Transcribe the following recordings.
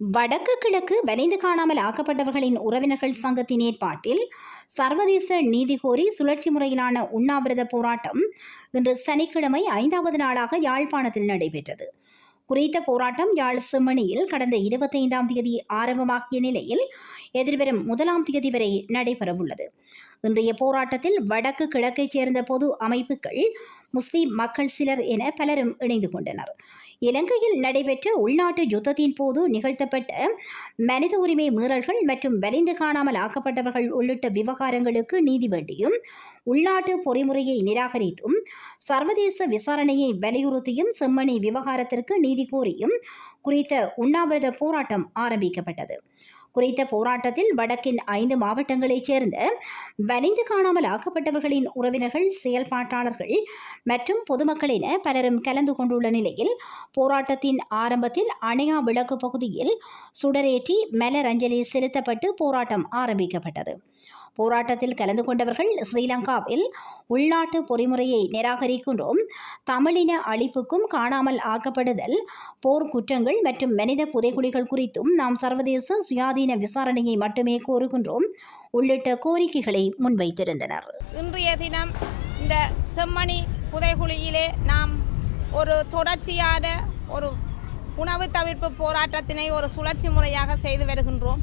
வடக்கு கிழக்கு வலைந்து காணாமல் ஆக்கப்பட்டவர்களின் உறவினர்கள் சங்கத்தின் ஏற்பாட்டில் சர்வதேச நீதி கோரி சுழற்சி முறையிலான உண்ணாவிரத போராட்டம் இன்று சனிக்கிழமை ஐந்தாவது நாளாக யாழ்ப்பாணத்தில் நடைபெற்றது. குறித்த போராட்டம் யாழ் செம்மணியில் கடந்த இருபத்தைந்தாம் தேதி ஆரம்பமாகிய நிலையில் எதிர்வரும் முதலாம் தேதி வரை நடைபெறவுள்ளது. இன்றைய போராட்டத்தில் வடக்கு கிழக்கைச் சேர்ந்த பொது அமைப்புகள் முஸ்லிம் மக்கள் சிலர் என பலரும் இணைந்து கொண்டனர். இலங்கையில் நடைபெற்ற உள்நாட்டு யுத்தத்தின் போது நிகழ்த்தப்பட்ட மனித உரிமை மீறல்கள் மற்றும் வலிந்து காணாமல் ஆக்கப்பட்டவர்கள் உள்ளிட்ட விவகாரங்களுக்கு நீதி வேண்டியும் உள்நாட்டு பொறிமுறையை நிராகரித்தும் சர்வதேச விசாரணையை வலியுறுத்தியும் செம்மணி விவகாரத்திற்கு நீதி கோரியும் குறித்த உண்ணாவிரத போராட்டம் ஆரம்பிக்கப்பட்டது. குறித்த போராட்டத்தில் வடக்கின் ஐந்து மாவட்டங்களைச் சேர்ந்த வலிந்து காணாமல் ஆக்கப்பட்டவர்களின் உறவினர்கள் செயல்பாட்டாளர்கள் மற்றும் பொதுமக்கள் என பலரும் கலந்து கொண்டுள்ள நிலையில் போராட்டத்தின் ஆரம்பத்தில் அணையா விளக்கு பகுதியில் சுடரேற்றி மலரஞ்சலி செலுத்தப்பட்டு போராட்டம் ஆரம்பிக்கப்பட்டது. போராட்டத்தில் கலந்து கொண்டவர்கள் ஸ்ரீலங்காவில் உள்நாட்டு பொறிமுறையை நிராகரிக்கின்றோம். தமிழின அழிப்புக்கும் காணாமல் ஆக்கப்படுதல் போர் குற்றங்கள் மற்றும் மனித புதைகுழிகள் குறித்தும் நாம் சர்வதேச சுயாதீன விசாரணையை மட்டுமே கோருகின்றோம். உள்ளிட்ட கோரிக்கைகளை முன்வைத்திருந்தனர். இன்றைய தினம் இந்த செம்மணி புதைகுழியிலே நாம் ஒரு தொடர்ச்சியான ஒரு உணவு தவிர்ப்பு போராட்டத்தினை ஒரு சுழற்சி முறையாக செய்து வருகின்றோம்.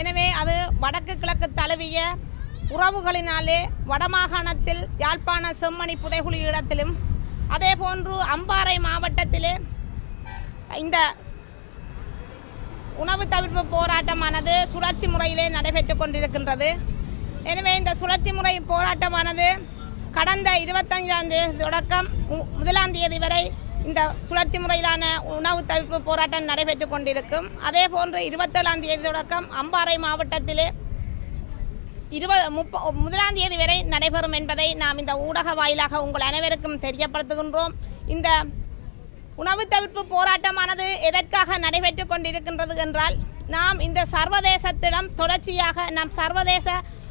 எனவே அது வடக்கு கிழக்கு தழுவிய உறவுகளினாலே வடமாகாணத்தில் யாழ்ப்பாண செம்மணி புதைகுழி இடத்திலும் அதே போன்று அம்பாறை மாவட்டத்திலே இந்த உணவு தவிர்ப்பு போராட்டமானது சுழற்சி முறையிலே நடைபெற்று கொண்டிருக்கின்றது. எனவே இந்த சுழற்சி முறை போராட்டமானது கடந்த இருபத்தஞ்சாம் தேதி தொடக்கம் மு- முதலாம் தேதி வரை இந்த சுழற்சி முறையிலான உணவு தவிர்ப்பு போராட்டம் நடைபெற்று கொண்டிருக்கும். அதே போன்று இருபத்தேழாம் தேதி தொடக்கம் அம்பாறை மாவட்டத்திலே இருபது முப்ப முதலாம் தேதி வரை நடைபெறும் என்பதை நாம் இந்த ஊடக வாயிலாக உங்கள் அனைவருக்கும் தெரியப்படுத்துகின்றோம். இந்த உணவு தவிர்ப்பு போராட்டமானது எதற்காக நடைபெற்று கொண்டிருக்கின்றது என்றால் நாம் இந்த சர்வதேசத்திடம் தொடர்ச்சியாக நாம் சர்வதேச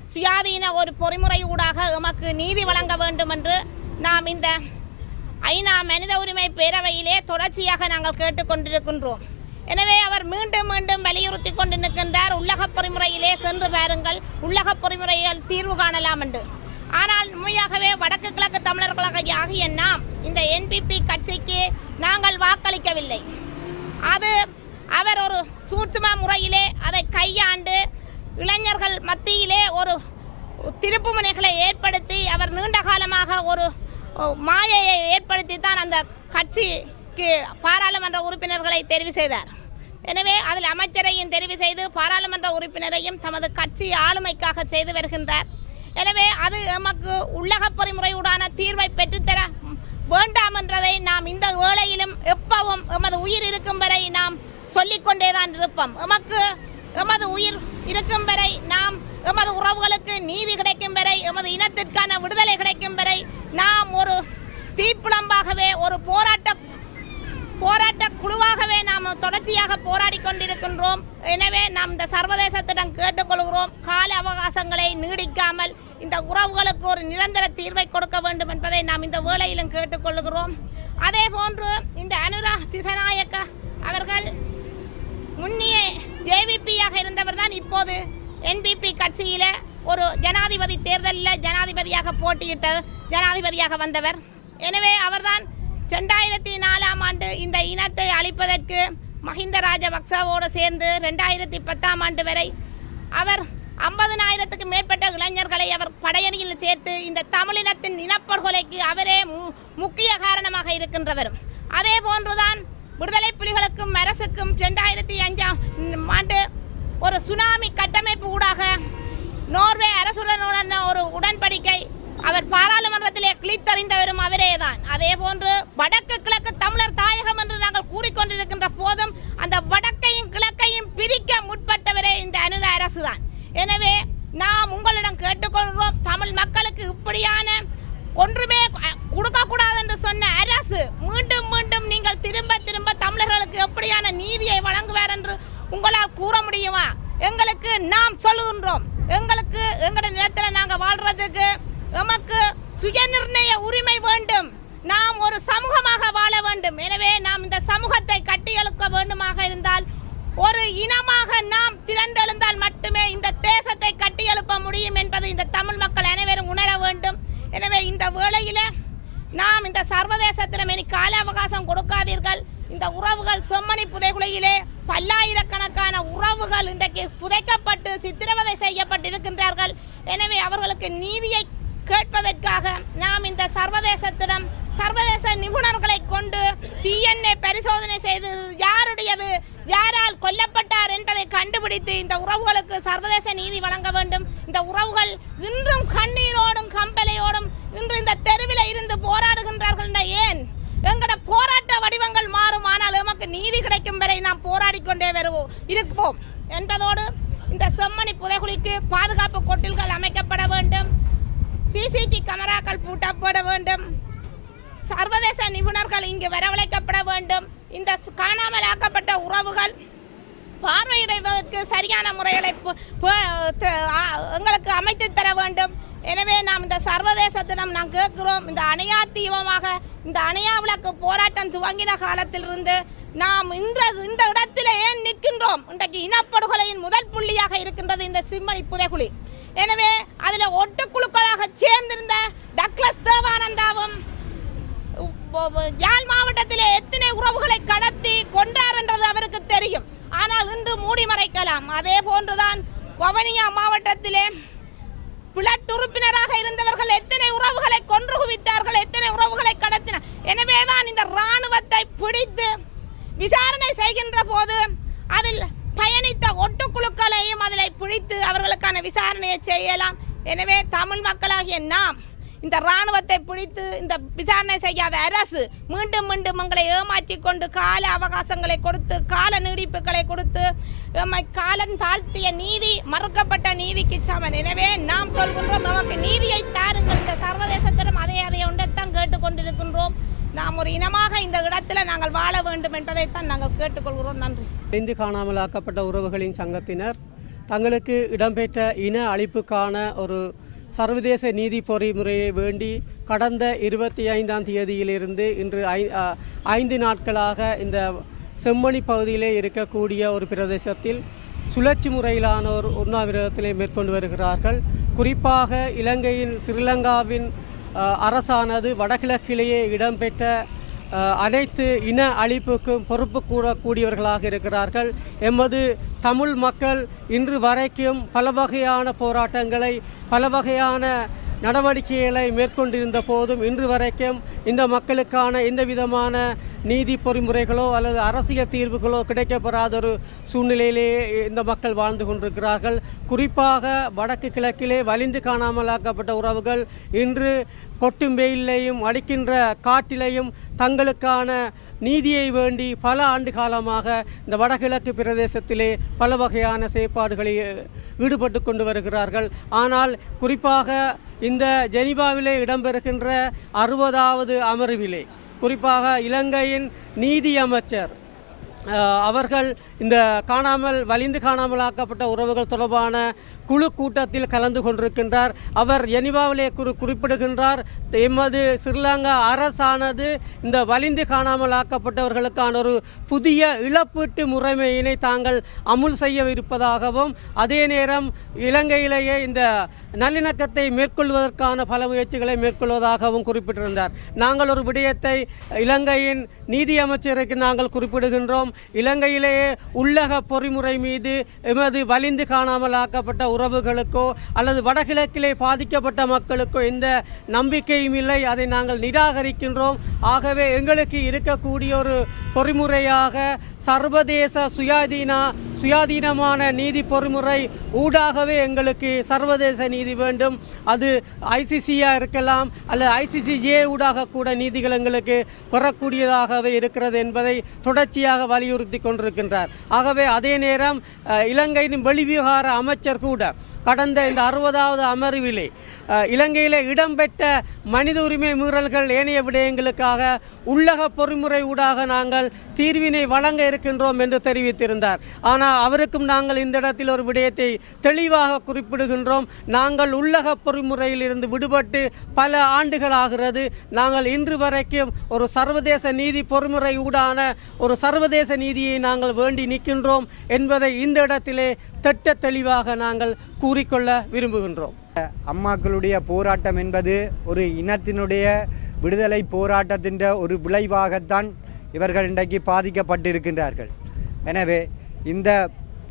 சுயாதீன ஒரு பொறிமுறை ஊடாக எமக்கு நீதி வழங்க வேண்டும் என்று நாம் இந்த ஐநா மனித உரிமை பேரவையிலே தொடர்ச்சியாக நாங்கள் கேட்டுக்கொண்டிருக்கின்றோம் எனவே அவர் மீண்டும் மீண்டும் வலியுறுத்தி கொண்டு நிற்கின்றார். உள்ளக பொறிமுறையிலே சென்று பாருங்கள் உள்ளக பொறிமுறையில் தீர்வு காணலாம் என்று. ஆனால் உண்மையாகவே வடக்கு கிழக்கு தமிழர்களாக ஆகிய நாம் இந்த என்பிபி கட்சிக்கு நாங்கள் வாக்களிக்கவில்லை. அது அவர் ஒரு சூட்சும முறையிலே அதை கையாண்டு இளைஞர்கள் மத்தியிலே ஒரு திருப்பு முனைகளை ஏற்படுத்தி அவர் நீண்ட காலமாக ஒரு மாயையை ஏற்படுத்தி தான் அந்த கட்சி பாராளுமன்ற உறுப்பினர்களை தெரிவு செய்தார். எனவே அதில் அமைச்சரையும் தெரிவு செய்து பாராளுமன்ற உறுப்பினரையும் தமது கட்சி ஆளுமைக்காக செய்து வருகின்றார். எனவே அது எமக்கு உள்ளக பொறிமுறையுடான தீர்வை பெற்றுத்தர வேண்டாம் என்றதை நாம் இந்த வேளையிலும் எப்பவும் எமது உயிர் இருக்கும் வரை நாம் சொல்லிக்கொண்டே தான் இருப்போம். எமக்கு எமது உயிர் இருக்கும் வரை நாம் எமது உறவுகளுக்கு நீதி கிடைக்கும் வரை எமது இனத்திற்கான விடுதலை கிடைக்கும் வரை நாம் ஒரு தீப்பிழம்பாகவே ஒரு போராட்ட போராட்ட குழுவாகவே நாம் தொடர்ச்சியாக போராடி கொண்டிருக்கின்றோம். எனவே நாம் இந்த சர்வதேசத்திடம் கேட்டுக்கொள்கிறோம். கால அவகாசங்களை நீடிக்காமல் இந்த உறவுகளுக்கு ஒரு நிரந்தர தீர்வை கொடுக்க வேண்டும் என்பதை நாம் இந்த வேளையிலும் கேட்டுக்கொள்கிறோம். அதே போன்று இந்த அனுரா திசநாயக்க அவர்கள் முன்னிய ஜேவிபியாக இருந்தவர் தான் இப்போது என்பிபி கட்சியில் ஒரு ஜனாதிபதி தேர்தலில் ஜனாதிபதியாக போட்டியிட்ட ஜனாதிபதியாக வந்தவர். எனவே அவர்தான் ரெண்டாயிரத்தி நாலாம் ஆண்டு இந்த இனத்தை அழிப்பதற்கு மஹிந்த ராஜபக்சவோடு சேர்ந்து ரெண்டாயிரத்தி பத்தாம் ஆண்டு வரை அவர் ஐம்பதனாயிரத்துக்கு மேற்பட்ட இளைஞர்களை அவர் படையணியில் சேர்த்து இந்த தமிழினத்தின் இனப்படுகொலைக்கு அவரே மு- முக்கிய காரணமாக இருக்கின்றவரும் அதே போன்றுதான் விடுதலை புலிகளுக்கும் அரசுக்கும் ரெண்டாயிரத்தி அஞ்சாம் ஆண்டு ஒரு சுனாமி கட்டமைப்பு ஊடாக நோர்வே அரசுடனுடன் ஒரு உடன்படிக்கை அவர் பாராளுமன்றத்திலே கிழித்தறிந்தவரும் அவரே தான் அதே போன்று வடக்கு கிழக்கு தமிழர் தாயகம் என்று நாங்கள் கூறிக்கொண்டிருக்கின்ற போதும் அந்த வடக்கையும் கிழக்கையும் பிரிக்க முற்பட்டவரே இந்த அனுர அரசு தான் எனவே நாம் உங்களிடம் கேட்டுக்கொள்கிறோம் தமிழ் மக்களுக்கு இப்படியான ஒன்றுமே கொடுக்கக்கூடாது என்று சொன்ன அரசு மீண்டும் மீண்டும் நீங்கள் திரும்ப திரும்ப தமிழர்களுக்கு எப்படியான நீதியை வழங்குவார் என்று உங்களால் கூற முடியுமா? எங்களுக்கு நாம் சொல்லுகின்றோம். எங்களுக்கு எங்களோட நிலத்தில் நாங்கள் வாழ்றதுக்கு எமக்கு சுயநிர்ணய உரிமை வேண்டும். நாம் ஒரு சமூகமாக வாழ வேண்டும். எனவே நாம் இந்த சமூகத்தை கட்டியெழுக்க வேண்டுமாக இருந்தால் ஒரு இனமாக நாம் திரண்டெழுந்தால் மட்டுமே இந்த தேசத்தை கட்டியெழுப்ப முடியும் என்பது இந்த தமிழ் மக்கள் அனைவரும் உணர வேண்டும் எனவே இந்த வேளையில் நாம் இந்த சர்வதேசத்தில் இனி கால அவகாசம் கொடுக்காதீர்கள். இந்த உறவுகள் செம்மணி புதைகுலையிலே பல்லாயிரக்கணக்கான உறவுகள் இன்றைக்கு புதைக்கப்பட்டு சித்திரவதை செய்யப்பட்டிருக்கின்றார்கள். எனவே அவர்களுக்கு நீதியை கேட்பதற்காக நாம் இந்த சர்வதேசத்திடம் சர்வதேச நிபுணர்களை கொண்டு டிஎன்ஏ பரிசோதனை செய்து யாருடையது யாரால் கொல்லப்பட்டார் என்பதை கண்டுபிடித்து இந்த உறவுகளுக்கு சர்வதேச நீதி வழங்க வேண்டும். இந்த உறவுகள் இன்றும் கண்ணீரோடும் கம்பலையோடும் இன்று இந்த தெருவில் இருந்து போராடுகின்றார்கள் என்றால் ஏன்? எங்கட போராட்ட வடிவங்கள் மாறும் ஆனால் எமக்கு நீதி கிடைக்கும் வரை நாம் போராடி கொண்டே வருவோம். இருப்போம். என்பதோடு இந்த செம்மணி புதைகுழிக்கு பாதுகாப்பு கொட்டில்கள் அமைக்கப்பட வேண்டும். சிசிடி கேமராக்கள் பூட்டப்பட வேண்டும். சர்வதேச நிபுணர்கள் இங்கு வரவழைக்கப்பட வேண்டும். இந்த காணாமல் ஆக்கப்பட்ட உறவுகள் பார்வையிடுவதற்கு சரியான முறைகளை பு- த- எங்களுக்கு அமைத்து தர வேண்டும். எனவே நாம் இந்த சர்வதேசத்திடம் நாம் கேட்கிறோம் இந்த அணையா தீபமாக இந்த அணையா விளக்கு போராட்டம் துவங்கின காலத்திலிருந்து நாம் இன்ற இந்த இடத்துல ஏன் நிற்கின்றோம்? இன்றைக்கு இனப்படுகொலையின் முதல் புள்ளியாக இருக்கின்றது இந்த சிம்மணி புதைகுழி. எனவே அதில் ஒட்டுக்குழுக்களாக சேர்ந்திருந்த டக்ளஸ் தேவானந்தாவும் யாழ் மாவட்டத்திலே எத்தனை உறவுகளை கடத்தி கொன்றார் என்றது அவருக்கு தெரியும். ஆனால் இன்று மூடி மறைக்கலாம் அதே போன்றுதான் வவனியா மாவட்டத்திலே பிளட் உறுப்பினராக இருந்தவர்கள் எத்தனை உறவுகளை கொன்று குவித்தார்கள் எத்தனை உறவுகளை கடத்தினார் எனவேதான் இந்த இராணுவத்தை பிடித்து விசாரணை செய்கின்ற போது அதில் பயணித்த ஒட்டுக்குழுக்களையும் அதில் பிடித்து அவர்களுக்கான விசாரணையை செய்யலாம். எனவே தமிழ் மக்களாகிய நாம் இந்த இராணுவத்தை பிடித்து இந்த விசாரணை செய்யாத அரசு மீண்டும் மீண்டும் எங்களை ஏமாற்றி கொண்டு கால அவகாசங்களை கொடுத்து கால நீடிப்புகளை கொடுத்து எம்மை காலம் தாழ்த்திய நீதி மறுக்கப்பட்ட நீதிக்கு சமன். எனவே நாம் சொல்கின்றோம் நமக்கு நீதியை தாருங்கள். இந்த சர்வதேசத்திடம் அதை அதை ஒன்றைத்தான் கேட்டுக்கொண்டிருக்கின்றோம். நாம் ஒரு இனமாக இந்த இடத்துல நாங்கள் வாழ வேண்டும் என்பதைத்தான் நாங்கள் கேட்டுக்கொள்கிறோம். நன்றி. இந்து காணாமலாக்கப்பட்ட உறவுகளின் சங்கத்தினர் தங்களுக்கு இடம்பெற்ற இன அழிப்புக்கான ஒரு சர்வதேச நீதி பொறிமுறையை வேண்டி கடந்த இருபத்தி ஐந்தாம் தேதியிலிருந்து இன்று ஐ ஐந்து நாட்களாக இந்த செம்மணி பகுதியிலே இருக்கக்கூடிய ஒரு பிரதேசத்தில் சுழற்சி முறையிலான ஒரு உண்ணாவிரதத்திலே மேற்கொண்டு வருகிறார்கள். குறிப்பாக இலங்கையின் ஸ்ரீலங்காவின் அரசானது வடகிழக்கிலேயே இடம்பெற்ற அனைத்து இன அழிப்புக்கும் பொறுப்பு கூறக்கூடியவர்களாக இருக்கிறார்கள். எமது தமிழ் மக்கள் இன்று வரைக்கும் பல வகையான போராட்டங்களை பல வகையான நடவடிக்கைகளை மேற்கொண்டிருந்த போதும் இன்று வரைக்கும் இந்த மக்களுக்கான எந்த விதமான நீதி பொறிமுறைகளோ அல்லது அரசியல் தீர்வுகளோ கிடைக்கப்பெறாத ஒரு சூழ்நிலையிலேயே இந்த மக்கள் வாழ்ந்து கொண்டிருக்கிறார்கள். குறிப்பாக வடக்கு கிழக்கிலே வலிந்து காணாமலாக்கப்பட்ட உறவுகள் இன்று கொட்டும் வெயிலையும் அடிக்கின்ற காட்டிலையும் தங்களுக்கான நீதியை வேண்டி பல ஆண்டு காலமாக இந்த வடகிழக்கு பிரதேசத்திலே பல வகையான செயற்பாடுகளை ஈடுபட்டு கொண்டு வருகிறார்கள். ஆனால் குறிப்பாக இந்த ஜெனிபாவிலே இடம்பெறுகின்ற அறுபதாவது அமர்விலே குறிப்பாக இலங்கையின் நீதி அமைச்சர் அவர்கள் இந்த காணாமல் வலிந்து காணாமலாக்கப்பட்ட உறவுகள் தொடர்பான குழு கூட்டத்தில் கலந்து கொண்டிருக்கின்றார். அவர் எனிவாவிலே குறி குறிப்பிடுகின்றார். எமது ஸ்ரீலங்கா அரசானது இந்த வலிந்து காணாமல் ஆக்கப்பட்டவர்களுக்கான ஒரு புதிய இழப்பீட்டு முறைமையினை தாங்கள் அமுல் செய்ய இருப்பதாகவும் அதே நேரம் இலங்கையிலேயே இந்த நல்லிணக்கத்தை மேற்கொள்வதற்கான பல முயற்சிகளை மேற்கொள்வதாகவும் குறிப்பிட்டிருந்தார். நாங்கள் ஒரு விடயத்தை இலங்கையின் நீதி அமைச்சருக்கு நாங்கள் குறிப்பிடுகின்றோம். இலங்கையிலேயே உள்ளக பொறிமுறை மீது எமது வலிந்து காணாமல் ஆக்கப்பட்ட உறவுகளுக்கோ அல்லது வடகிழக்கிலே பாதிக்கப்பட்ட மக்களுக்கோ எந்த நம்பிக்கையும் இல்லை. அதை நாங்கள் நிராகரிக்கின்றோம். ஆகவே எங்களுக்கு இருக்கக்கூடிய ஒரு பொறிமுறையாக சர்வதேச சுயாதீன சுயாதீனமான நீதி பொறிமுறை ஊடாகவே எங்களுக்கு சர்வதேச நீதி வேண்டும். அது ஐசிசியாக இருக்கலாம் அல்லது ஐசிசிஜே ஊடாக கூட நீதிகள் எங்களுக்கு பெறக்கூடியதாகவே இருக்கிறது என்பதை தொடர்ச்சியாக வலியுறுத்தி கொண்டிருக்கின்றார். ஆகவே அதே நேரம் இலங்கையின் வெளிவிவகார அமைச்சர் கூட கடந்த இந்த அறுபதாவது அமர்விலே இலங்கையில் இலங்கையிலே இடம்பெற்ற மனித உரிமை மீறல்கள் ஏனைய விடயங்களுக்காக உள்ளக பொறிமுறை ஊடாக நாங்கள் தீர்வினை வழங்க இருக்கின்றோம் என்று தெரிவித்திருந்தார். ஆனால் அவருக்கும் நாங்கள் இந்த இடத்தில் ஒரு விடயத்தை தெளிவாக குறிப்பிடுகின்றோம். நாங்கள் உள்ளக பொறிமுறையில் இருந்து விடுபட்டு பல ஆண்டுகளாகிறது. நாங்கள் இன்று வரைக்கும் ஒரு சர்வதேச நீதி பொறிமுறை ஊடான ஒரு சர்வதேச நீதியை நாங்கள் வேண்டி நிற்கின்றோம் என்பதை இந்த இடத்திலே திட்ட தெளிவாக நாங்கள் கூறிக்கொள்ள விரும்புகின்றோம். அம்மாக்களுடைய போராட்டம் என்பது ஒரு இனத்தினுடைய விடுதலை போராட்டத்தின் ஒரு விளைவாகத்தான் இவர்கள் இன்றைக்கு பாதிக்கப்பட்டிருக்கின்றார்கள். எனவே இந்த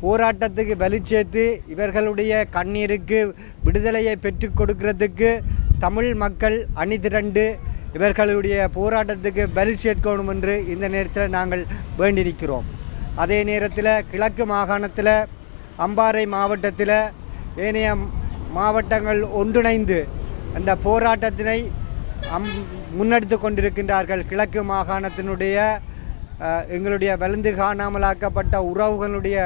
போராட்டத்துக்கு வலுச்சேர்த்து இவர்களுடைய கண்ணீருக்கு விடுதலையை பெற்றுக் கொடுக்கிறதுக்கு தமிழ் மக்கள் அணிதிரண்டு இவர்களுடைய போராட்டத்துக்கு வலு சேர்க்கணும் என்று இந்த நேரத்தில் நாங்கள் வேண்டி நிற்கிறோம் அதே நேரத்தில் கிழக்கு மாகாணத்தில் அம்பாறை மாவட்டத்தில் ஏனைய மாவட்டங்கள் ஒன்றிணைந்து அந்த போராட்டத்தினை அம் முன்னெடுத்து கொண்டிருக்கின்றார்கள். கிழக்கு மாகாணத்தினுடைய எங்களுடைய வலந்து காணாமலாக்கப்பட்ட உறவுகளுடைய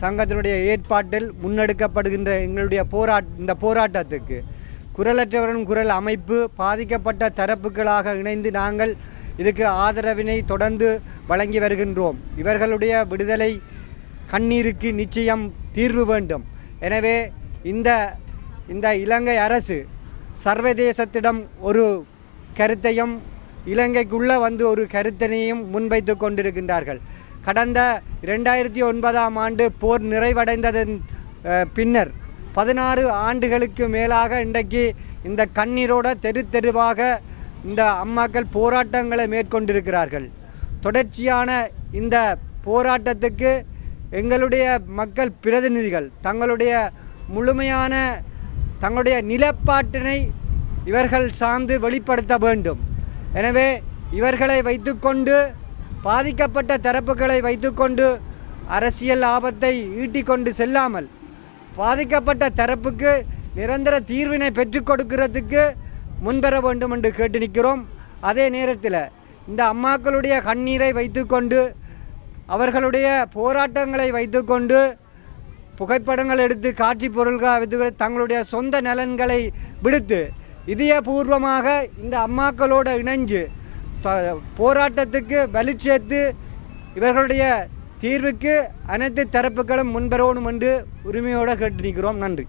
சங்கத்தினுடைய ஏற்பாட்டில் முன்னெடுக்கப்படுகின்ற எங்களுடைய போராட் இந்த போராட்டத்துக்கு குரலற்றவரின் குரல் அமைப்பு பாதிக்கப்பட்ட தரப்புகளாக இணைந்து நாங்கள் இதுக்கு ஆதரவினை தொடர்ந்து வழங்கி வருகின்றோம். இவர்களுடைய விடுதலை கண்ணீருக்கு நிச்சயம் தீர்வு வேண்டும். எனவே இந்த இந்த இலங்கை அரசு சர்வதேசத்திடம் ஒரு கருத்தையும் இலங்கைக்குள்ளே வந்து ஒரு கருத்தினையும் முன்வைத்து கொண்டிருக்கின்றார்கள். கடந்த ரெண்டாயிரத்தி ஒன்பதாம் ஆண்டு போர் நிறைவடைந்ததன் பின்னர் பதினாறு ஆண்டுகளுக்கு மேலாக இன்றைக்கு இந்த கண்ணீரோட தெரு தெருவாக இந்த அம்மாக்கள் போராட்டங்களை மேற்கொண்டிருக்கிறார்கள். தொடர்ச்சியான இந்த போராட்டத்துக்கு எங்களுடைய மக்கள் பிரதிநிதிகள் தங்களுடைய முழுமையான தங்களுடைய நிலப்பாட்டினை இவர்கள் சார்ந்து வெளிப்படுத்த வேண்டும். எனவே இவர்களை வைத்துக்கொண்டு பாதிக்கப்பட்ட தரப்புகளை வைத்துக்கொண்டு அரசியல் ஆபத்தை ஈட்டிக்கொண்டு செல்லாமல் பாதிக்கப்பட்ட தரப்புக்கு நிரந்தர தீர்வினை பெற்றுக் கொடுக்கிறதுக்கு முன்வர வேண்டும் என்று கேட்டு நிற்கிறோம். அதே நேரத்தில் இந்த அம்மாக்களுடைய கண்ணீரை வைத்துக்கொண்டு அவர்களுடைய போராட்டங்களை வைத்துக்கொண்டு புகைப்படங்கள் எடுத்து காட்சி பொருள்கள் வைத்து தங்களுடைய சொந்த நலன்களை விடுத்து இதயபூர்வமாக இந்த அம்மாக்களோடு இணைஞ்சு போராட்டத்துக்கு போராட்டத்துக்கு வலுச்சேர்த்து இவர்களுடைய தீர்வுக்கு அனைத்து தரப்புகளும் முன்பெறணும் என்று உரிமையோடு கேட்டு நிற்கிறோம் நன்றி.